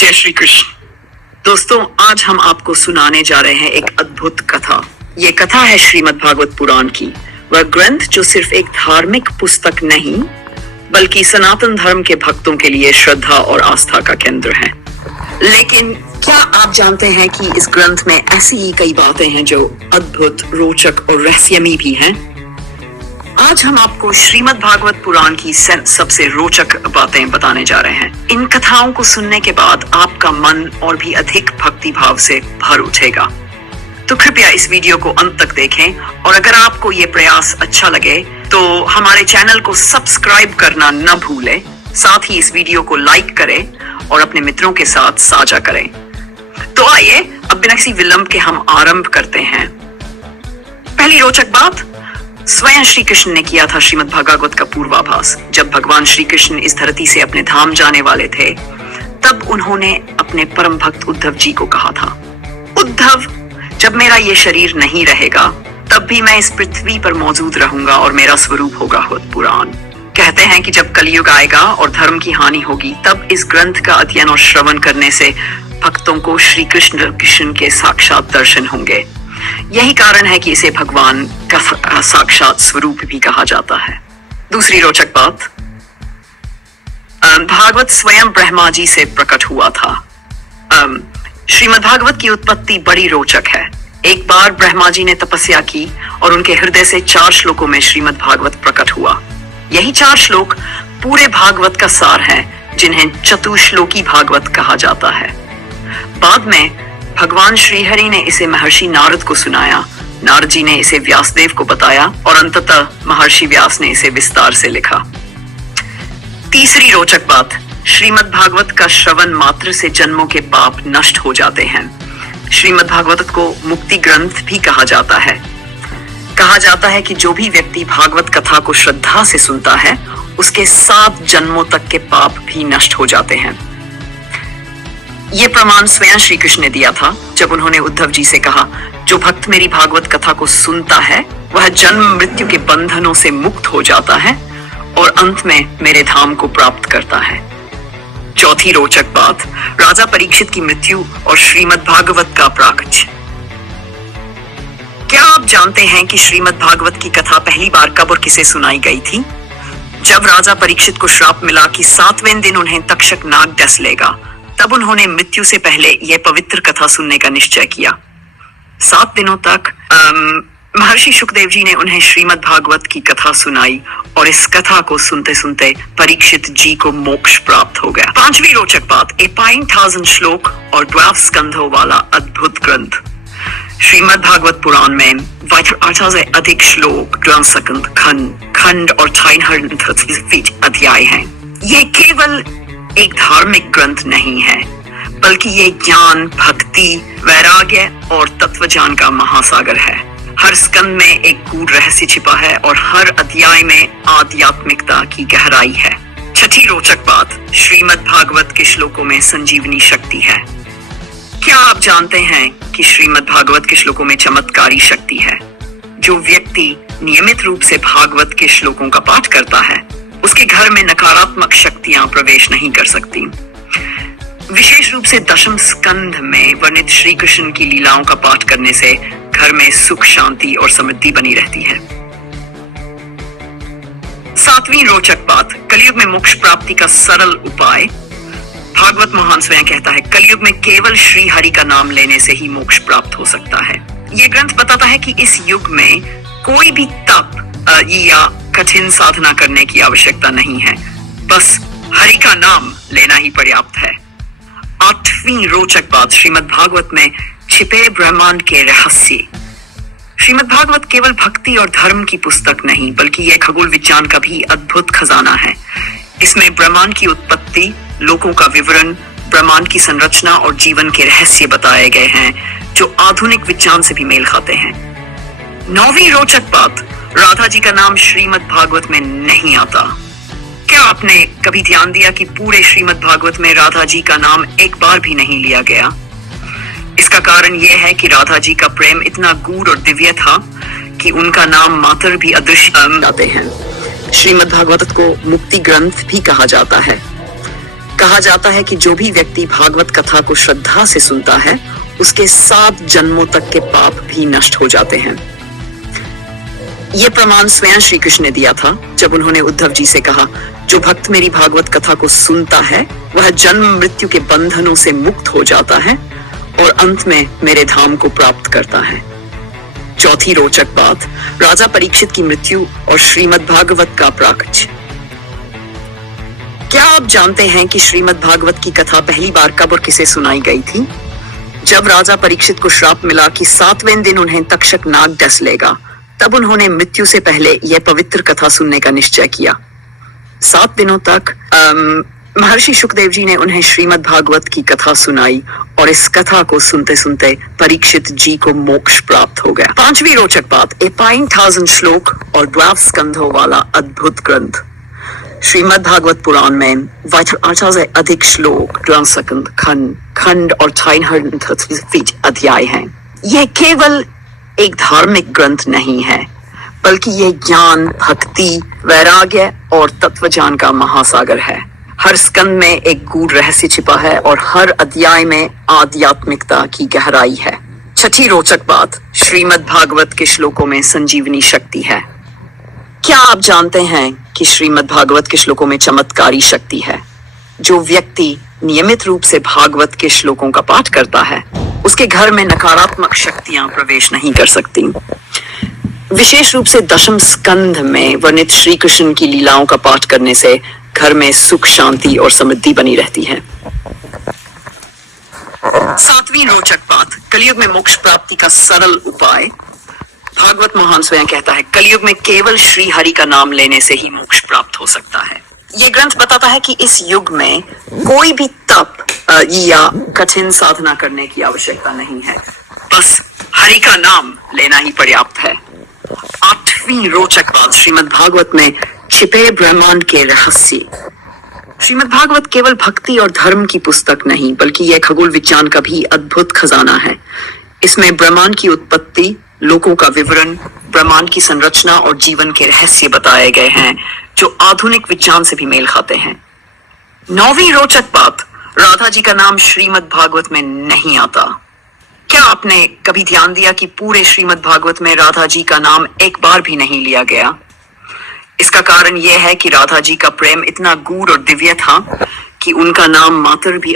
जय श्री कृष्ण। दोस्तों, आज हम आपको सुनाने जा रहे हैं एक अद्भुत कथा। ये कथा है श्रीमद् भागवत पुराण की, वह ग्रंथ जो सिर्फ एक धार्मिक पुस्तक नहीं बल्कि सनातन धर्म के भक्तों के लिए श्रद्धा और आस्था का केंद्र है। लेकिन क्या आप जानते हैं कि इस ग्रंथ में ऐसी कई बातें हैं जो अद्भुत, रोचक और रहस्यमयी भी हैं? आज हम आपको श्रीमद् भागवत पुराण की सबसे रोचक बातें बताने जा रहे हैं। इन कथाओं को सुनने के बाद आपका मन और भी अधिक भक्ति भाव से भर उठेगा। तो कृपया इस वीडियो को अंत तक देखें और अगर आपको ये प्रयास अच्छा लगे तो हमारे चैनल को सब्सक्राइब करना न भूलें। साथ ही इस वीडियो को लाइक करें और अपने मित्रों के साथ साझा करें। तो आइए अब बिना किसी विलंब के हम आरंभ करते हैं। पहली रोचक बात, स्वयं श्री कृष्ण ने किया था श्रीमद् भागवत का पूर्वाभास। जब भगवान श्री कृष्ण इस धरती से अपने धाम जाने वाले थे, तब उन्होंने अपने परम भक्त उद्धव जी को कहा था, उद्धव, जब मेरा ये शरीर नहीं रहेगा तब भी मैं इस पृथ्वी पर मौजूद रहूंगा और मेरा स्वरूप होगा पुराण। कहते हैं कि जब कलयुग आएगा और धर्म की हानि होगी, तब इस ग्रंथ का अध्ययन और श्रवण करने से भक्तों को श्री कृष्ण के साक्षात दर्शन होंगे। यही कारण है कि इसे भगवान का साक्षात स्वरूप भी कहा जाता है। दूसरी रोचक बात, भागवत स्वयं ब्रह्मा जी से प्रकट हुआ था। श्रीमद् भागवत की उत्पत्ति बड़ी रोचक है। एक बार ब्रह्मा जी ने तपस्या की और उनके हृदय से 4 श्लोकों में श्रीमद् भागवत प्रकट हुआ। यही 4 श्लोक पूरे भागवत का सार हैं, जिन्हें चतुश्लोकी भागवत कहा जाता है। बाद में भगवान श्रीहरि ने इसे महर्षि नारद को सुनाया। नारद जी ने इसे व्यासदेव को बताया और अंततः महर्षि व्यास ने इसे विस्तार से लिखा। तीसरी रोचक बात, श्रीमद् भागवत का श्रवण मात्र से जन्मों के पाप नष्ट हो जाते हैं। श्रीमद् भागवत को मुक्ति ग्रंथ भी कहा जाता है। कहा जाता है कि जो भी व्यक्ति भागवत कथा को श्रद्धा से सुनता है, उसके 7 जन्मों तक के पाप भी नष्ट हो जाते हैं। ये प्रमाण स्वयं श्री कृष्ण ने दिया था जब उन्होंने उद्धव जी से कहा, जो भक्त मेरी भागवत कथा को सुनता है वह जन्म मृत्यु के बंधनों से मुक्त हो जाता है और अंत में मेरे धाम को प्राप्त करता है। चौथी रोचक बात, राजा परीक्षित की मृत्यु और श्रीमद् भागवत का प्राकट्य। क्या आप जानते हैं कि श्रीमद् भागवत की कथा पहली बार कब और किसे सुनाई गई थी? जब राजा परीक्षित को श्राप मिला कि 7वें दिन उन्हें तक्षक नाग डस लेगा, तब उन्होंने मृत्यु से पहले यह पवित्र कथा सुनने का निश्चय किया। 7 दिनों तक महर्षि शुकदेव जी ने उन्हें श्रीमद् भागवत की कथा सुनाई और इस कथा को सुनते सुनते परीक्षित जी को मोक्ष प्राप्त हो गया। 5वीं रोचक बात, 52,000 श्लोक और 12 स्कंधों वाला अद्भुत ग्रंथ। श्रीमद् भागवत पुराण में 8 से अधिक श्लोक, 12 स्कंध, खंड और 330 अध्याय हैं। ये केवल एक धार्मिक ग्रंथ नहीं है, बल्कि ये ज्ञान, भक्ति, वैराग्य और तत्व ज्ञान का महासागर है। हर स्कंद में एक गूढ़ रहस्य छिपा है और हर अध्याय में आध्यात्मिकता की गहराई है। 6ठी रोचक बात, श्रीमद् भागवत के श्लोकों में संजीवनी शक्ति है। क्या आप जानते हैं कि श्रीमद् भागवत के श्लोकों में चमत्कारी शक्ति है? जो व्यक्ति नियमित रूप से भागवत के श्लोकों का पाठ करता है, उसके घर में नकारात्मक शक्तियां प्रवेश नहीं कर सकती। विशेष रूप से 10वें स्कंध में वर्णित श्री कृष्ण की लीलाओं का पाठ करने से घर में सुख, शांति और समृद्धि बनी रहती है। 7वीं रोचक बात, कलयुग में मोक्ष प्राप्ति का सरल उपाय। भागवत महान स्वयं कहता है, कलयुग में केवल श्री हरि का नाम लेने से ही मोक्ष प्राप्त हो सकता है। यह ग्रंथ बताता है कि इस युग में कोई भी तप या कठिन साधना करने की आवश्यकता नहीं है, बस हरि का नाम लेना ही पर्याप्त है। 8वीं रोचक बात, श्रीमद् भागवत में छिपे ब्रह्मांड के रहस्य। श्रीमद् भागवत केवल भक्ति और धर्म की पुस्तक नहीं, बल्कि यह खगोल विज्ञान का भी अद्भुत खजाना है। इसमें ब्रह्मांड की उत्पत्ति, लोकों का विवरण, ब्रह्मांड की संरचना और जीवन के रहस्य बताए गए हैं, जो आधुनिक विज्ञान से भी मेल खाते हैं। 9वीं रोचक बात, राधा जी का नाम श्रीमद् भागवत में नहीं आता। क्या आपने कभी ध्यान दिया कि पूरे श्रीमद् भागवत में राधा जी का नाम एक बार भी नहीं लिया गया? इसका कारण यह है कि राधा जी का प्रेम इतना गूढ़ और दिव्य था कि उनका नाम मात्र भी अदृश्य जाते हैं। श्रीमद् भागवत को मुक्ति ग्रंथ भी कहा जाता है। कहा जाता है कि जो भी व्यक्ति भागवत कथा को श्रद्धा से सुनता है, उसके 7 जन्मों तक के पाप भी नष्ट हो जाते हैं। यह प्रमाण स्वयं श्री कृष्ण ने दिया था जब उन्होंने उद्धव जी से कहा, जो भक्त मेरी भागवत कथा को सुनता है वह जन्म मृत्यु के बंधनों से मुक्त हो जाता है और अंत में मेरे धाम को प्राप्त करता है। चौथी रोचक बात, राजा परीक्षित की मृत्यु और श्रीमद् भागवत का प्राकट्य। क्या आप जानते हैं कि श्रीमद् भागवत की कथा पहली बार कब और किसे सुनाई गई थी? जब राजा परीक्षित को श्राप मिला कि 7वें दिन उन्हें तक्षक नाग डस लेगा, तब उन्होंने मृत्यु से पहले यह पवित्र कथा सुनने का निश्चय किया। 7 दिनों तक महर्षि शुकदेव जी ने उन्हें श्रीमद् भागवत की कथा सुनाई और इस कथा को सुनते सुनते परीक्षित जी को मोक्ष प्राप्त हो गया। 5वीं रोचक बात, 51,000 श्लोक और 12 स्कंधों वाला अद्भुत ग्रंथ। श्रीमद् भागवत पुराण में 8,000 से अधिक श्लोक, 12 स्कंद, खंड और 333 अध्याय हैं। यह केवल एक धार्मिक ग्रंथ नहीं है, बल्कि यह ज्ञान, भक्ति, वैराग्य और तत्वज्ञान का महासागर है। हर स्कंद में एक गूढ़ रहस्य छिपा है और हर अध्याय में आध्यात्मिकता की गहराई है। 6ठी रोचक बात, श्रीमद् भागवत के श्लोकों में संजीवनी शक्ति है। क्या आप जानते हैं कि श्रीमद् भागवत के श्लोकों में चमत्कारी शक्ति है? जो व्यक्ति नियमित रूप से भागवत के श्लोकों का पाठ करता है, उसके घर में नकारात्मक शक्तियां प्रवेश नहीं कर सकती। विशेष रूप से 10वें स्कंध में वर्णित श्री कृष्ण की लीलाओं का पाठ करने से घर में सुख, शांति और समृद्धि बनी रहती है। 7वीं रोचक बात, कलयुग में मोक्ष प्राप्ति का सरल उपाय। भागवत महान स्वयं कहता है, कलयुग में केवल श्री हरि का नाम लेने से ही मोक्ष प्राप्त हो सकता है। यह ग्रंथ बताता है कि इस युग में कोई भी तप या कठिन साधना करने की आवश्यकता नहीं है, बस हरि का नाम लेना ही पर्याप्त है। 8वीं रोचक बात, श्रीमद् भागवत में छिपे ब्रह्मांड के रहस्य। श्रीमद् भागवत केवल भक्ति और धर्म की पुस्तक नहीं, बल्कि यह खगोल विज्ञान का भी अद्भुत खजाना है। इसमें ब्रह्मांड की उत्पत्ति, लोकों का विवरण, ब्रह्मांड की संरचना और जीवन के रहस्य बताए गए हैं, जो आधुनिक विज्ञान से भी मेल खाते हैं। 9वीं रोचक बात, राधा जी का नाम श्रीमद् भागवत में नहीं आता। क्या आपने कभी ध्यान दिया कि पूरे श्रीमद् भागवत में राधा जी का नाम एक बार भी नहीं लिया गया? इसका कारण यह है कि राधा जी का प्रेम इतना गूढ़ और दिव्य था कि उनका नाम मात्र भी